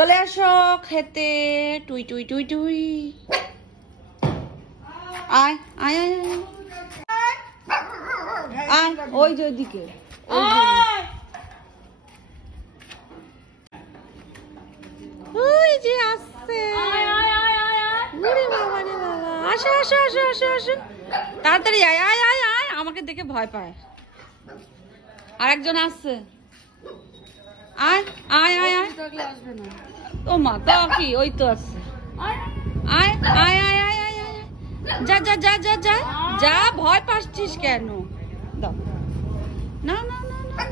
চলে আসো খেতে। টুই টুই টুই টুই। আয় আয় আয় আয়, ওই যে ওইদিকে ওই যে আসছে। ওরে বাবা রে বাবা, আসো আসো আসো আসো আসো, তাড়াতাড়ি আয় আয় আয় আয়। আমাকে দেখে ভয় পায়। আরেকজন আসছে, আয় আয় আয় আয়। ও মা, তো কি ওই তো আসছে। আয় আয় আয় আয় আয় আয়, যা যা যা যা যা যা, ভয় পাচ্ছিস কেন? দাও, না না না না,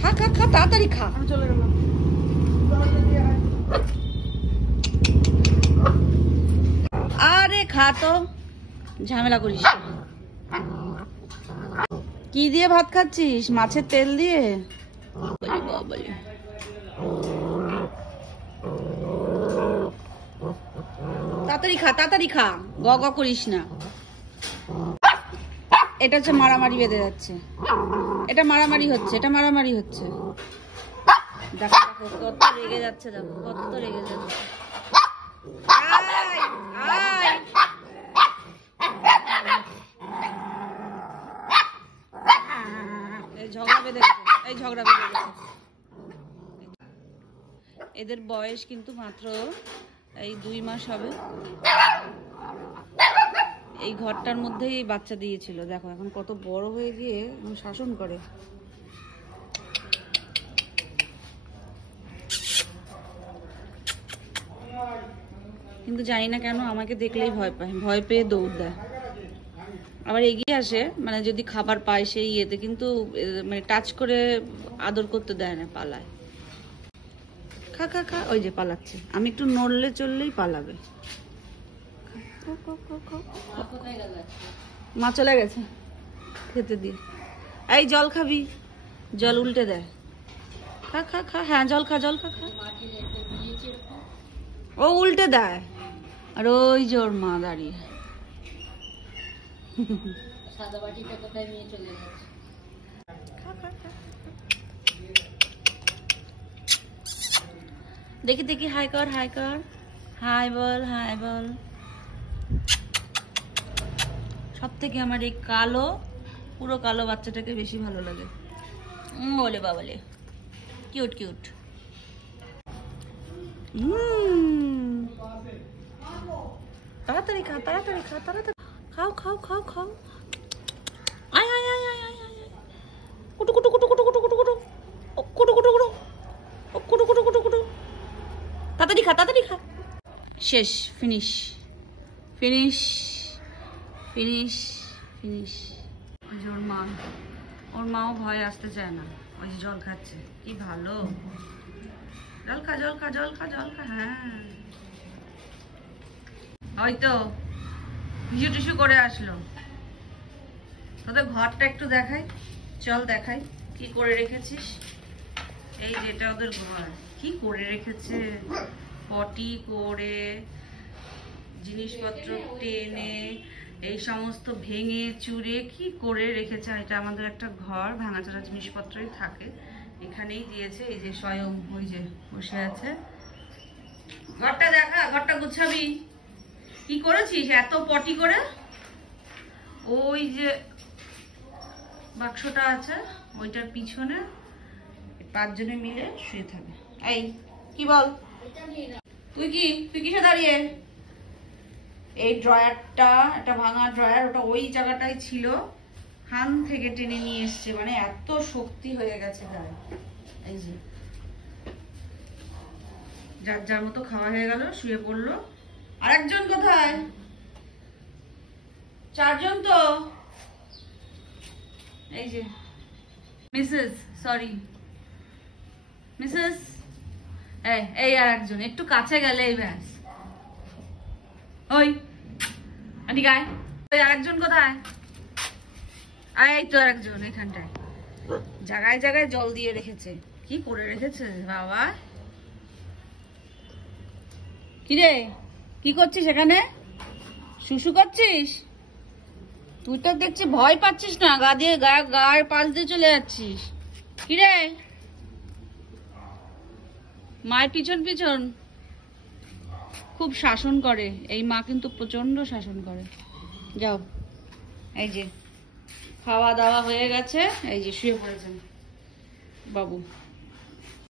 খা খা খা, তাড়াতাড়ি খা। চলে গেল। আরে খা তো, ঝামেলা করিস। কি দিয়ে ভাত খাচ্ছিস? মাছের তেল দিয়ে? তাড়াতাড়ি খা, তাড়াতাড়ি খা, গ গ করিস না। এটা হচ্ছে মারামারি বেঁধে যাচ্ছে, এটা মারামারি হচ্ছে, এটা মারামারি হচ্ছে। দেখো দেখো কত রেগে যাচ্ছে, দেখো কত রেগে যাচ্ছে। আয় আয়, এই ঝগড়া বেঁধে গেছে, এই ঝগড়া বেঁধে গেছে। এদের বয়স কিন্তু মাত্র এই 2 মাস হবে। এই ঘরটার মধ্যেই বাচ্চা দিয়েছিল। দেখো এখন কত বড় হয়ে গিয়ে শাসন করে। কিন্তু জানি না কেন আমাকে দেখলেই ভয় পায়, ভয় পেয়ে দৌড় দেয়। আবার এগিয়ে আসে, মানে যদি খাবার পায় সেই ইয়েতে, কিন্তু মানে টাচ করে আদর করতে দেয় না, পালায়। খা খা খা, ওই যে পালাচ্ছে। আমি একটু নড়লে চললেই পালাবে। মা চলে গেছে খেতে দিয়ে। এই জল খাবি? জল উল্টে দেয়। খা খা খা, হ্যাঁ জল খা, জল খা খা। ও উল্টে দেয়, আর ওই যে ওর মা দাঁড়িয়ে। দেখি দেখি, হাই কর, হাই কর, হাই বল, হাই বল। সব থেকে আমার এই কালো, পুরো কালো বাচ্চাটাকে বেশি ভালো লাগে। বলে বাবালে, কিউট কিউট। তাড়াতাড়ি খা, তাড়াতাড়ি খা, তাড়াতাড়ি খাও খাও খাও খাও। আয় আয় আয় আয় আয় আয়, কুটু কুটু কুটু কুটু কুটু কুটু কুটু কুটু কুটু কুটু কুটু কুটু কুটু কুটু। তাড়াতাড়ি খা, তাড়াতাড়ি খা। শেষ, ফিনিশ ফিনিশ ফিনিশ ফিনিশ। ওই যে ওর মা, ওর মাও ভয় আসতে চায় না। ওই যে জল খাচ্ছে, কি ভালো। জল খা, জল খা, জল খা, জল খা। হ্যাঁ, হয়তো টিস্যু টিস্যু করে আসলো। তোদের ঘরটা একটু দেখাই, চল দেখাই কি করে রেখেছিস। এই যেটা ওদের ঘর, কি করে রেখেছে। পটি করে, জিনিসপত্র টেনে, এই সমস্ত ভেঙে চুরে কি করে রেখেছে। এটা আমাদের একটা ঘর, ভাঙাচোরা জিনিসপত্রই থাকে, এখানেই দিয়েছে। এই যে স্বয়ং ওই যে বসে আছে। ঘরটা দেখা, ঘরটা গুছাবি। কি করেছিস এত পটি করে? ওই যে বাক্সটা আছে, ওইটার পিছনে 5 জনে মিলে শুয়ে থাকে। এই কি বল, তুই কিসে দাঁড়িয়ে? এই ড্রয়ারটা, একটা ভাঙা ড্রয়ার, ওটা ওই জায়গাটাই ছিল, হান থেকে টেনে নিয়ে এসছে। মানে এত শক্তি হয়ে গেছে গায়ে। এই যে যার যার মতো খাওয়া হয়ে গেল, শুয়ে পড়লো। আরেকজন কোথায়? 4 জন তো। এই যে মিসেস, সরি মিসেস। এই আর একজন, একটু কাছে গেলে এই ব্যাস। ওই আন্টি গায়, ওই আরেকজন কোথায়? এই তো আরেকজন এখানটায়। জায়গায় জায়গায় জল দিয়ে রেখেছে, কি করে রেখেছে বাবা। কিরে, কি করছিস এখানে? শুশু করছিস? তুই তো দেখছি ভয় পাচ্ছিস না, গা দিয়ে গায়ের পাশ দিয়ে চলে যাচ্ছিস। কিরে মায়ের পিছন পিছন খুব শাসন করে এই মা, কিন্তু প্রচন্ড শাসন করে। যাও, এই যে খাওয়া দাওয়া হয়ে গেছে, এই যে শুয়ে পড়েছেন বাবু।